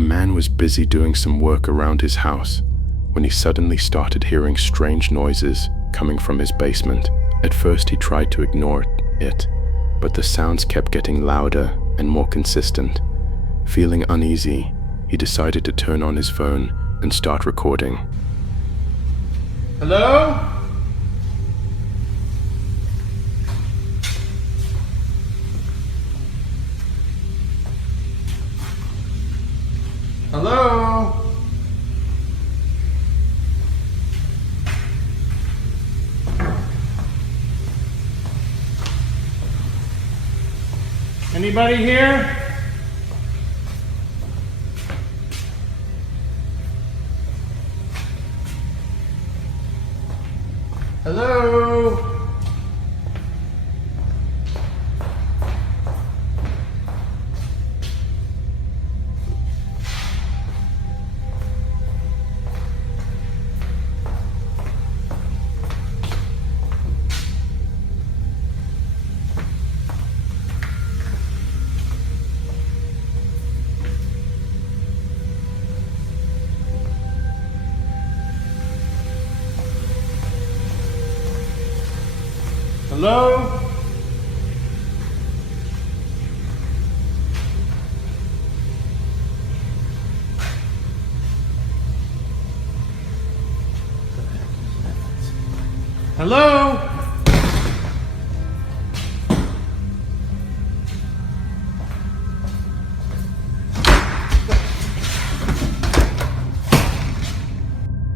man was busy doing some work around his house when he suddenly started hearing strange noises coming from his basement. At first he tried to ignore it, but the sounds kept getting louder and more consistent. Feeling uneasy, he decided to turn on his phone and start recording. Hello? Hello? Anybody here? Hello? Hello? Hello?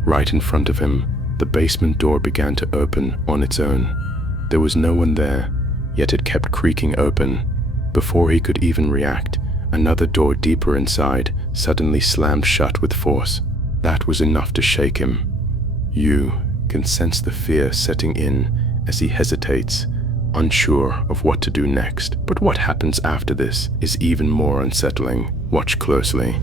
Right in front of him, the basement door began to open on its own. There was no one there, yet it kept creaking open. Before he could even react, another door deeper inside suddenly slammed shut with force. That was enough to shake him. You can sense the fear setting in as he hesitates, unsure of what to do next. But what happens after this is even more unsettling. Watch closely.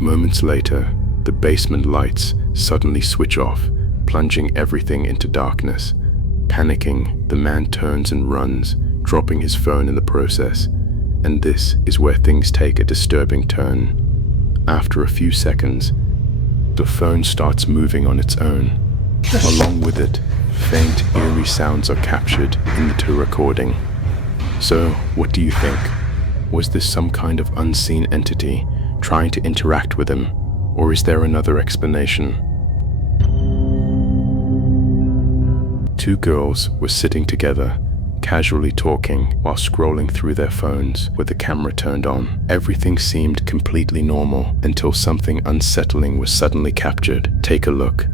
Moments later, the basement lights suddenly switch off, plunging everything into darkness. Panicking, the man turns and runs, dropping his phone in the process. And this is where things take a disturbing turn. After a few seconds, the phone starts moving on its own. Along with it, faint, eerie sounds are captured in the recording. So, what do you think? Was this some kind of unseen entity trying to interact with him, or is there another explanation? Two girls were sitting together, casually talking while scrolling through their phones with the camera turned on. Everything seemed completely normal until something unsettling was suddenly captured. Take a look.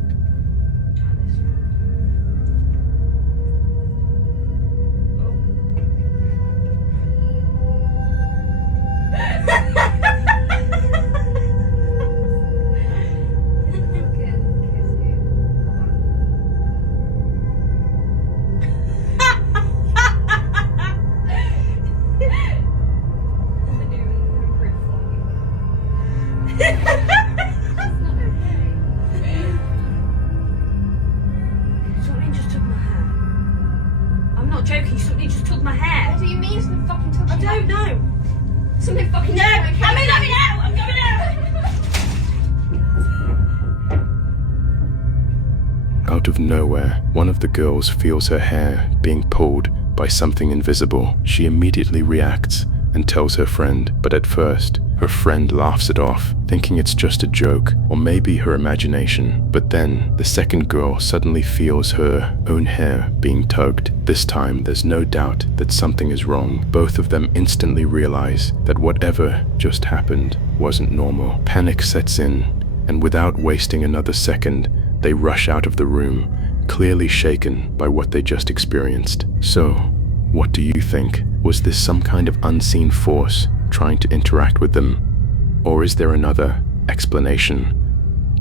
Something just took my hair. I'm not joking, something just took my hair. What do you mean something fucking took I your hair? don't know. Something fucking No, took my I'm hair. coming out! I'm coming out! Out of nowhere, one of the girls feels her hair being pulled by something invisible. She immediately reacts and tells her friend, but at first, Her friend laughs it off, thinking it's just a joke, or maybe her imagination. But then, the second girl suddenly feels her own hair being tugged. This time, there's no doubt that something is wrong. Both of them instantly realize that whatever just happened wasn't normal. Panic sets in, and without wasting another second, they rush out of the room, clearly shaken by what they just experienced. So, what do you think? Was this some kind of unseen force trying to interact with them? Or is there another explanation?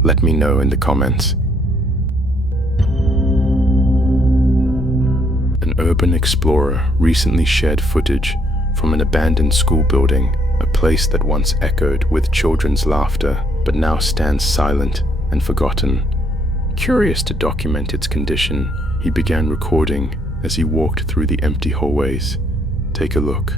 Let me know in the comments. An urban explorer recently shared footage from an abandoned school building, a place that once echoed with children's laughter, but now stands silent and forgotten. Curious to document its condition, he began recording as he walked through the empty hallways. Take a look.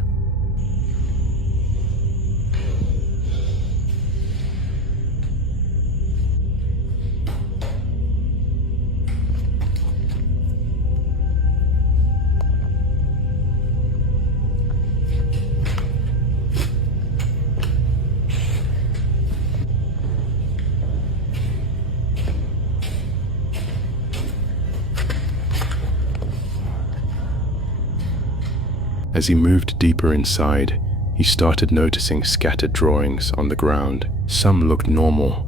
As he moved deeper inside, he started noticing scattered drawings on the ground. Some looked normal,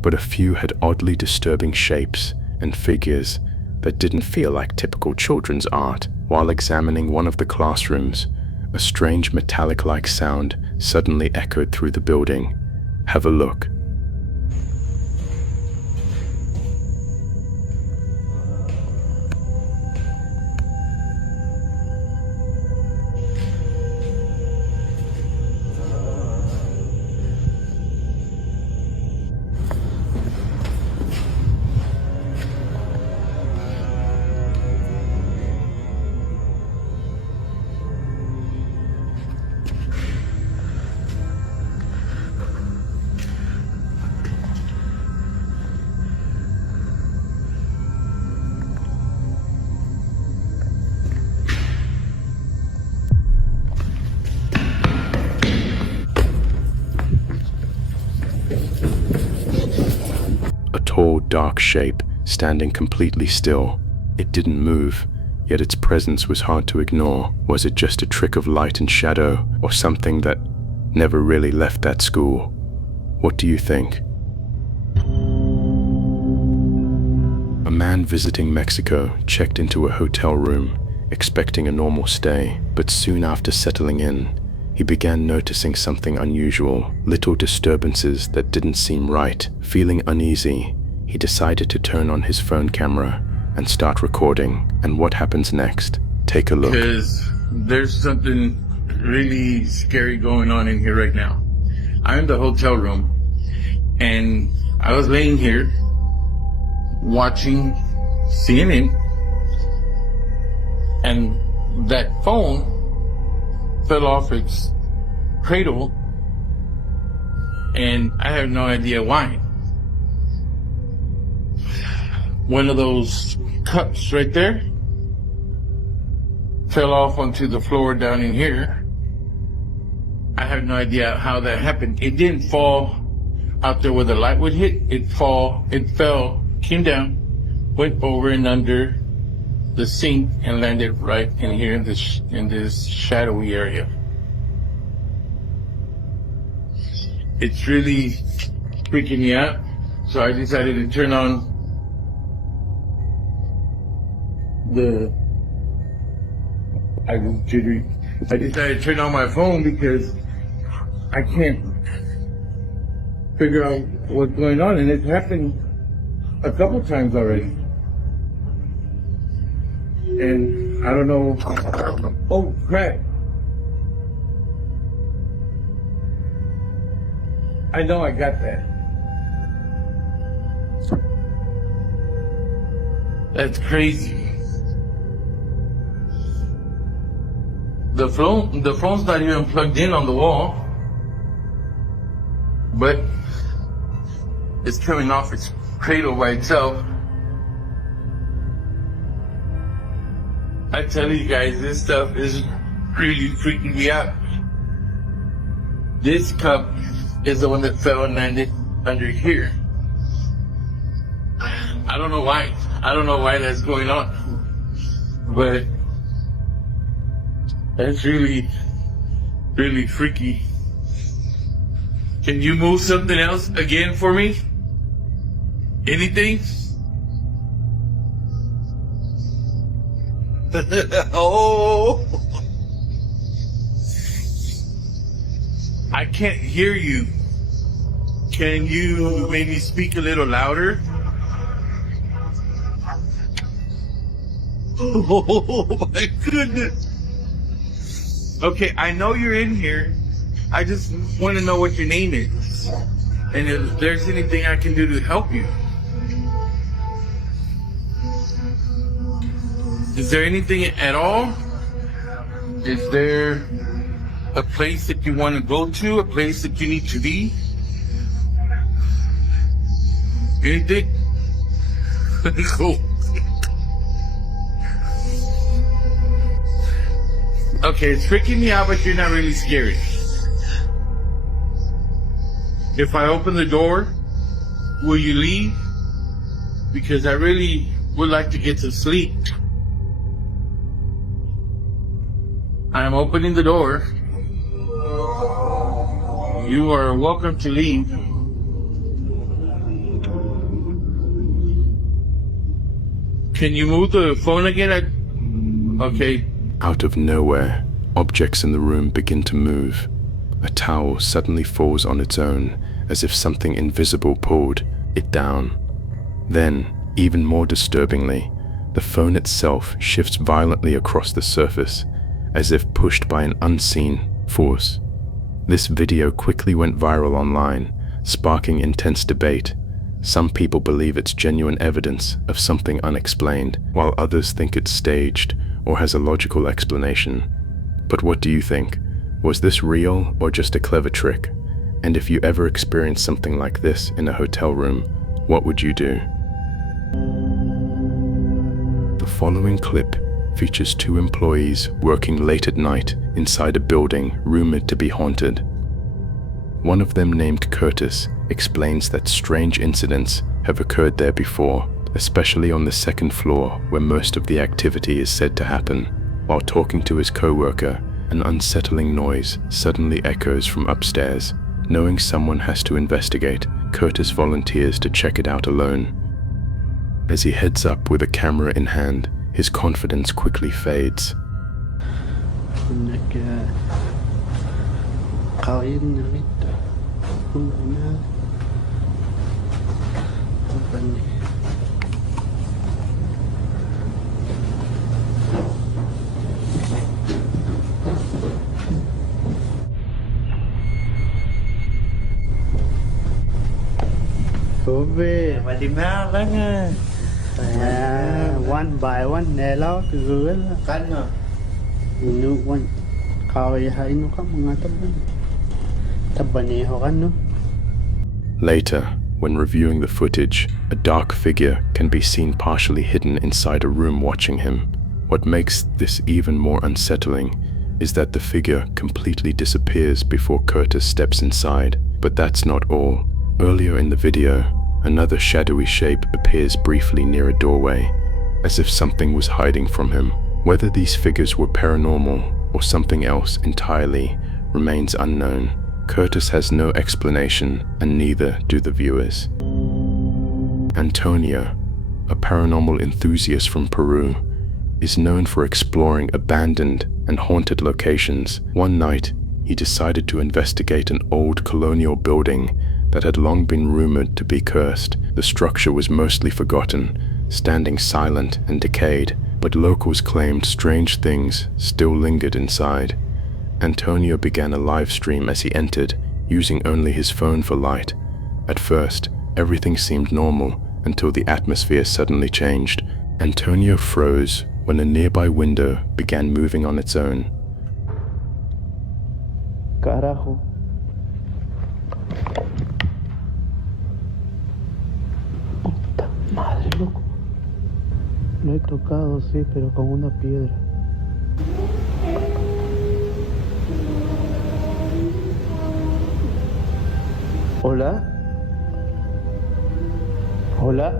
but a few had oddly disturbing shapes and figures that didn't feel like typical children's art. While examining one of the classrooms, a strange metallic-like sound suddenly echoed through the building. Have a look. Tall, dark shape standing completely still. It didn't move, yet its presence was hard to ignore. Was it just a trick of light and shadow, or something that never really left that school? What do you think? A man visiting Mexico checked into a hotel room, expecting a normal stay, but soon after settling in, he began noticing something unusual, little disturbances that didn't seem right. Feeling uneasy, he decided to turn on his phone camera and start recording. And what happens next? Take a look. Because there's something really scary going on in here right now. I'm in the hotel room, and I was laying here watching CNN, and that phone fell off its cradle, and I have no idea why. One of those cups right there fell off onto the floor down in here. I have no idea how that happened. It didn't fall out there where the light would hit. It fell, came down, went over and under the sink and landed right in here in this shadowy area. It's really freaking me out. So I decided to turn on I decided to turn on my phone because I can't figure out what's going on, and it's happened a couple times already. And I don't know. Oh crap. I know I got that. That's crazy. The phone's not even plugged in on the wall, but it's coming off its cradle by itself. I tell you guys, this stuff is really freaking me out. This cup is the one that fell and landed under here. I don't know why. I don't know why that's going on. But that's really, really freaky. Can you move something else again for me? Anything? Oh, I can't hear you. Can you maybe speak a little louder? oh my goodness. Okay, I know you're in here. I just want to know what your name is. And if there's anything I can do to help you. Is there anything at all? Is there a place that you want to go to? A place that you need to be? Anything? Cool. Okay, it's freaking me out, but you're not really scary. If I open the door, will you leave? Because I really would like to get to sleep. I'm opening the door. You are welcome to leave. Can you move the phone again? Okay. Out of nowhere, objects in the room begin to move. A towel suddenly falls on its own, as if something invisible pulled it down. Then, even more disturbingly, the phone itself shifts violently across the surface, as if pushed by an unseen force. This video quickly went viral online, sparking intense debate. Some people believe it's genuine evidence of something unexplained, while others think it's staged or has a logical explanation. But what do you think? Was this real or just a clever trick? And if you ever experienced something like this in a hotel room, what would you do? The following clip features two employees working late at night inside a building rumored to be haunted. One of them, named Curtis, explains that strange incidents have occurred there before, especially on the second floor where most of the activity is said to happen. While talking to his co-worker, an unsettling noise suddenly echoes from upstairs. Knowing someone has to investigate, Curtis volunteers to check it out alone. As he heads up with a camera in hand, his confidence quickly fades. One by one nelo kagul Kano? no one kaway haino ka mga tabani ho kano. Later, when reviewing the footage, a dark figure can be seen partially hidden inside a room watching him. What makes this even more unsettling is that the figure completely disappears before Curtis steps inside. But that's not all. Earlier in the video, another shadowy shape appears briefly near a doorway, as if something was hiding from him. Whether these figures were paranormal or something else entirely remains unknown. Curtis has no explanation, and neither do the viewers. Antonio, a paranormal enthusiast from Peru, is known for exploring abandoned and haunted locations. One night, he decided to investigate an old colonial building that had long been rumored to be cursed. The structure was mostly forgotten, standing silent and decayed, but locals claimed strange things still lingered inside. Antonio began a live stream as he entered, using only his phone for light. At first, everything seemed normal until the atmosphere suddenly changed. Antonio froze when a nearby window began moving on its own. Carajo. Puta madre, loco. Lo he tocado, sí, pero con una piedra. Hola. Hola.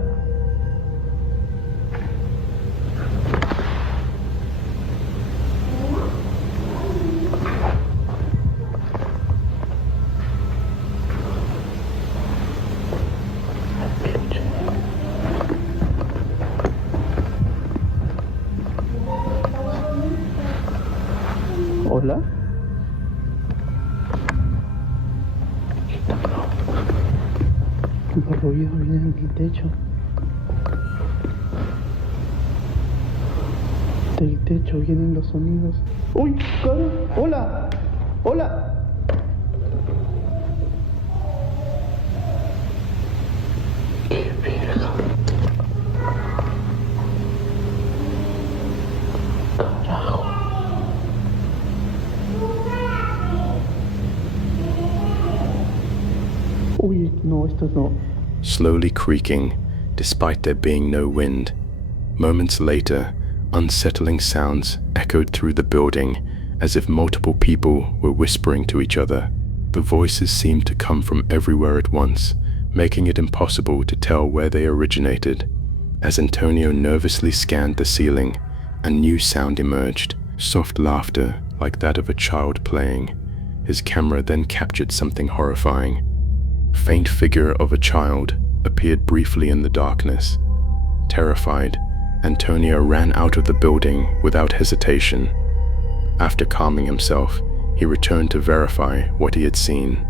Hola. Los ruidos vienen del techo. Del techo vienen los sonidos. ¡Uy! cara! ¡Hola! ¡Hola! ¡Qué vieja! ¡Carajo! Uy, no, estos no. Slowly creaking, despite there being no wind. Moments later, unsettling sounds echoed through the building as if multiple people were whispering to each other. The voices seemed to come from everywhere at once, making it impossible to tell where they originated. As Antonio nervously scanned the ceiling, a new sound emerged, soft laughter like that of a child playing. His camera then captured something horrifying. Faint figure of a child appeared briefly in the darkness. Terrified, Antonio ran out of the building without hesitation. After calming himself, he returned to verify what he had seen.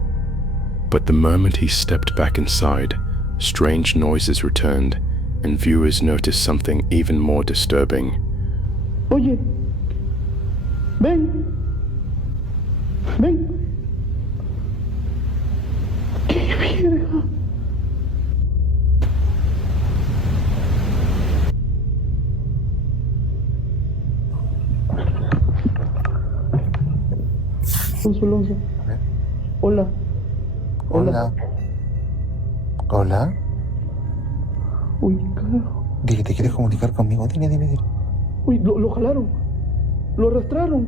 But the moment he stepped back inside, strange noises returned, and viewers noticed something even more disturbing. Oye, ven, ven. ¡Qué verga! Alonso. Hola. Hola. Hola. Uy, carajo. Dile, ¿te quieres comunicar conmigo? Dile. Uy, lo jalaron. Lo arrastraron.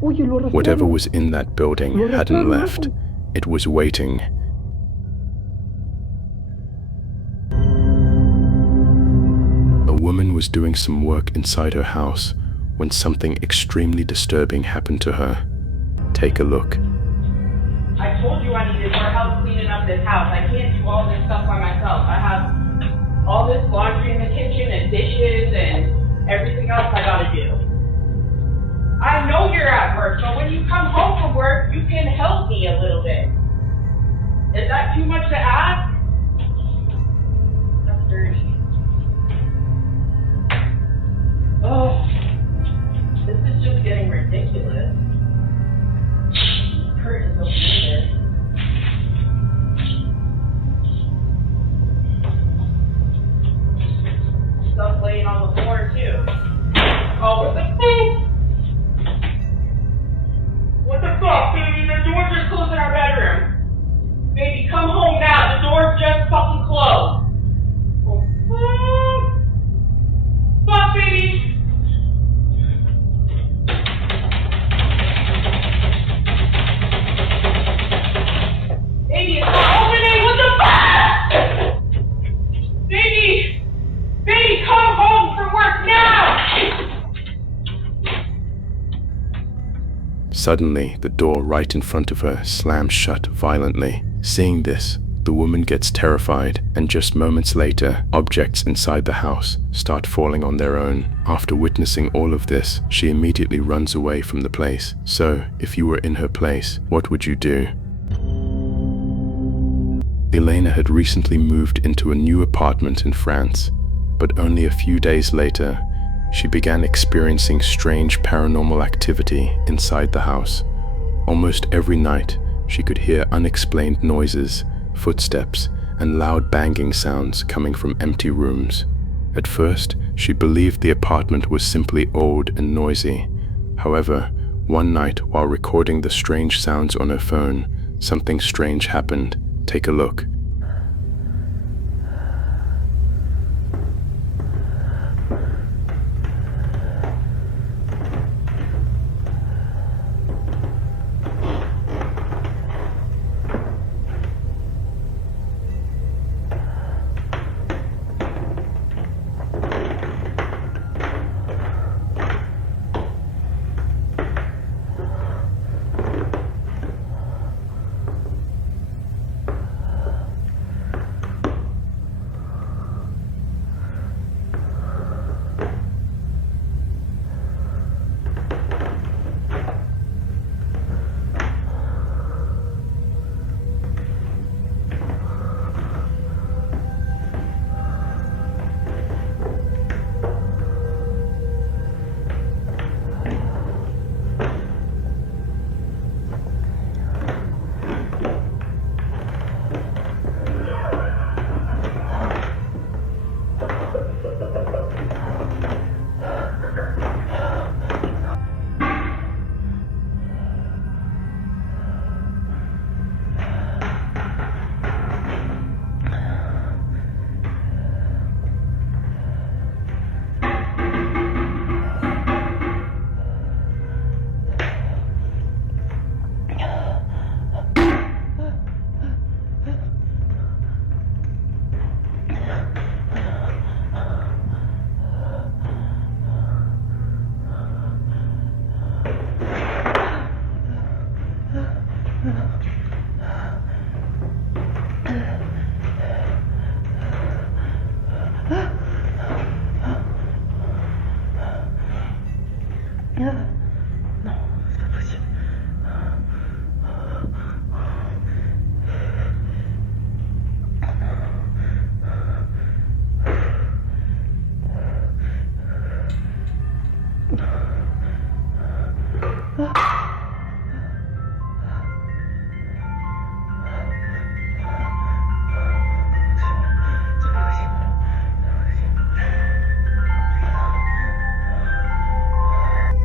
Oye, lo arrastraron. Whatever was in that building hadn't left. It was waiting. A woman was doing some work inside her house when something extremely disturbing happened to her. Take a look. I told you I needed more help cleaning up this house. I can't do all this stuff by myself. I have all this laundry in the kitchen and dishes and everything else I gotta do. I know you're at work, but when you come home from work, you can help me a little bit. Is that too much to ask? That's dirty. Oh, this is just getting ridiculous. Curtains over there. Stuff laying on the floor too. Oh, what the fuck? What the fuck, baby? The door just closed in our bedroom. Baby, come home now. The door's just fucking closed. Oh, fuck, baby. Baby, it's not opening. What the fuck? Baby, come home from work now. Suddenly, the door right in front of her slams shut violently. Seeing this, the woman gets terrified, and just moments later, objects inside the house start falling on their own. After witnessing all of this, she immediately runs away from the place. So, if you were in her place, what would you do? Elena had recently moved into a new apartment in France, but only a few days later, she began experiencing strange paranormal activity inside the house. Almost every night, she could hear unexplained noises, footsteps, and loud banging sounds coming from empty rooms. At first, she believed the apartment was simply old and noisy. However, one night while recording the strange sounds on her phone, something strange happened. Take a look.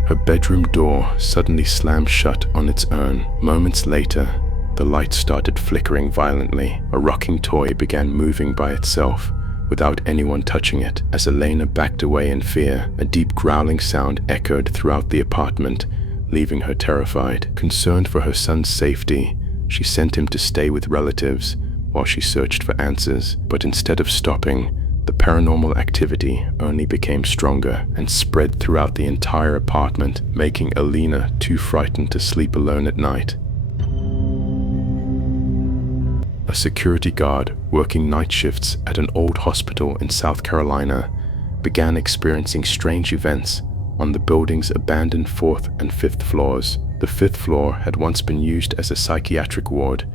Her bedroom door suddenly slammed shut on its own. Moments later, the light started flickering violently. A rocking toy began moving by itself, without anyone touching it. As Elena backed away in fear, a deep growling sound echoed throughout the apartment, leaving her terrified. Concerned for her son's safety, she sent him to stay with relatives while she searched for answers. But instead of stopping, the paranormal activity only became stronger and spread throughout the entire apartment, making Elena too frightened to sleep alone at night. A security guard working night shifts at an old hospital in South Carolina began experiencing strange events on the building's abandoned 4th and 5th floors. The 5th floor had once been used as a psychiatric ward,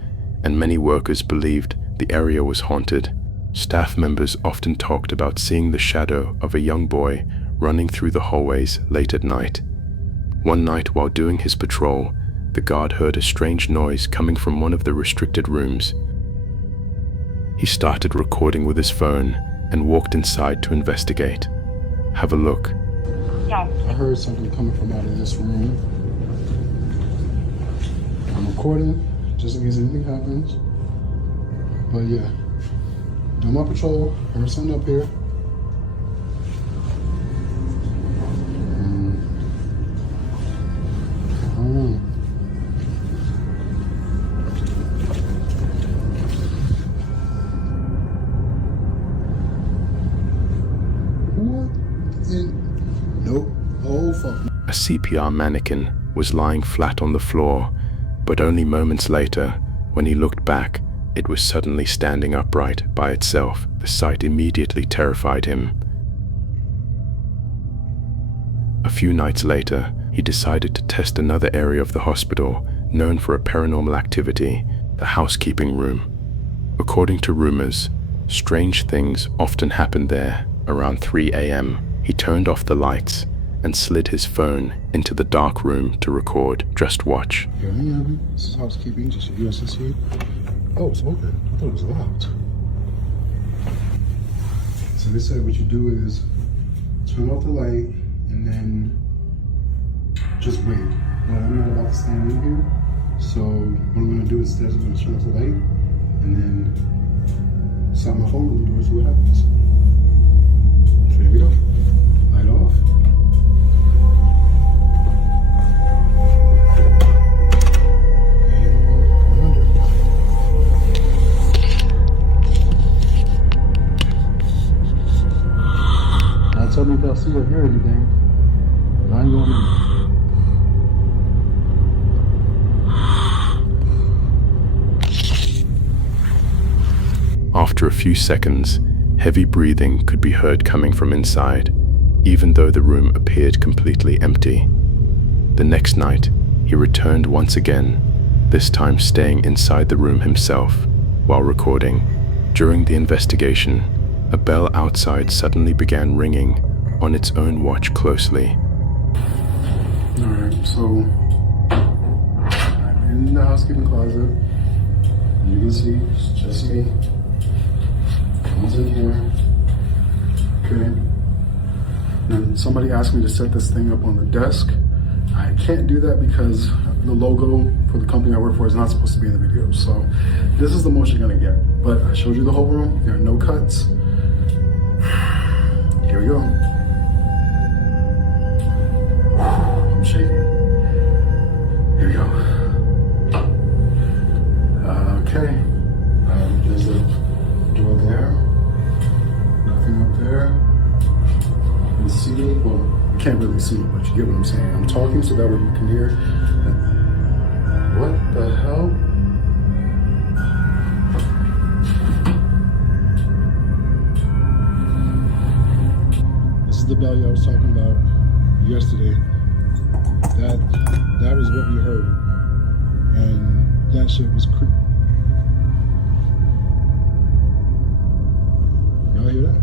and many workers believed the area was haunted. Staff members often talked about seeing the shadow of a young boy running through the hallways late at night. One night while doing his patrol, the guard heard a strange noise coming from one of the restricted rooms. He started recording with his phone and walked inside to investigate. Have a look. I heard something coming from out of this room. I'm recording just in case anything happens. But yeah. Doing my patrol, I heard something up here. Nope. Oh fuck. A CPR mannequin was lying flat on the floor, but only moments later, when he looked back, it was suddenly standing upright by itself. The sight immediately terrified him. A few nights later, he decided to test another area of the hospital known for a paranormal activity, the housekeeping room. According to rumors, strange things often happened there around 3 a.m. He turned off the lights and slid his phone into the dark room to record. Just watch. Here I am. This is housekeeping, just your USSC. Oh, it's open. I thought it was locked. So they said what you do is turn off the light and then just wait. Well, I'm not about to stand in here. So what I'm gonna do instead is I'm gonna turn off the light and then slide my phone on the door and see what happens. So here we go. Light off. Tell me if y'all see or hear anything. I ain't going in. After a few seconds, heavy breathing could be heard coming from inside, even though the room appeared completely empty. The next night, he returned once again, this time staying inside the room himself while recording. During the investigation, a bell outside suddenly began ringing on its own watch closely. Alright, so I'm in the housekeeping closet. You can see it's just me. No one's in here. Okay. Then somebody asked me to set this thing up on the desk. I can't do that because the logo for the company I work for is not supposed to be in the video. So this is the most you're gonna get. But I showed you the whole room. There are no cuts. Here we go. I'm shaking. Here we go. Okay. There's a door there. Nothing up there. You can see it. Well, you can't really see it, but you get what I'm saying. I'm talking so that way you can hear. What the hell? This is the bell I was talking about yesterday. That was what we heard. And that shit was creepy. Y'all hear that?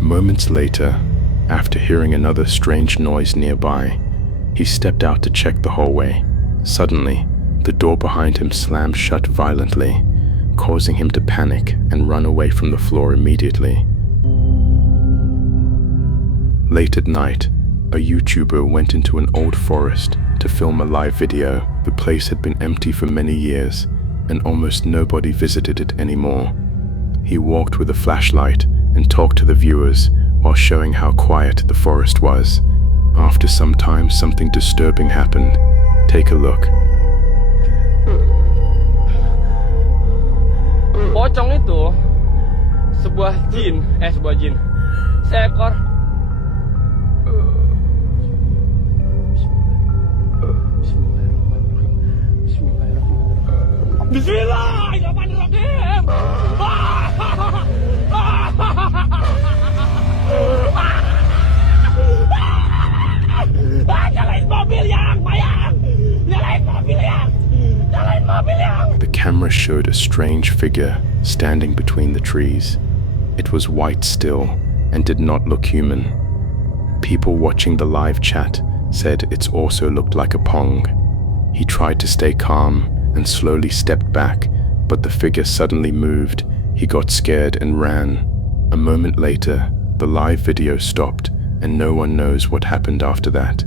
Moments later, after hearing another strange noise nearby, he stepped out to check the hallway. Suddenly, the door behind him slammed shut violently, causing him to panic and run away from the floor immediately. Late at night, a YouTuber went into an old forest to film a live video. The place had been empty for many years, and almost nobody visited it anymore. He walked with a flashlight and talked to the viewers while showing how quiet the forest was. After some time, something disturbing happened. Take a look. Pocong itu sebuah jin, seekor. Bismillahirrahmanirrahim. Nyalain mobil yang, Mayang! Nyalain mobil yang! Nyalain mobil yang! The camera showed a strange figure standing between the trees. It was white still and did not look human. People watching the live chat said it also looked like a Pong. He tried to stay calm and slowly stepped back, but the figure suddenly moved. He got scared and ran. A moment later, the live video stopped, and no one knows what happened after that.